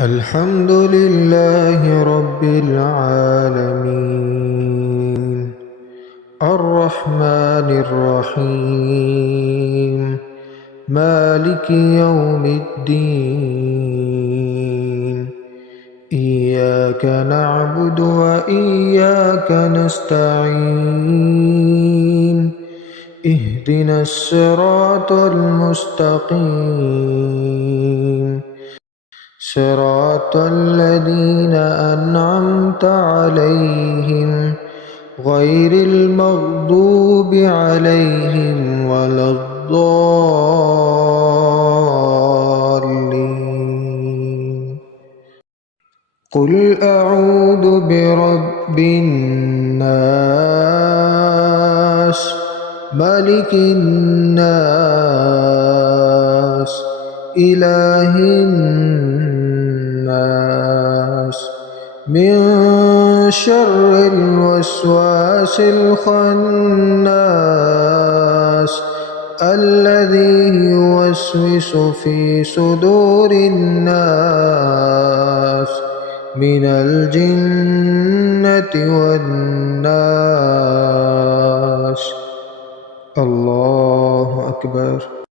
الحمد لله رب العالمين الرحمن الرحيم مالك يوم الدين إياك نعبد وإياك نستعين اهدنا الصراط المستقيم صراط الذين أنعمت عليهم غير المغضوب عليهم ولا الضالين. قل أعوذ برب الناس ملك الناس إله الناس من شر الوسواس الخناس الذي يوسوس في صدور الناس من الجنة والناس. الله أكبر.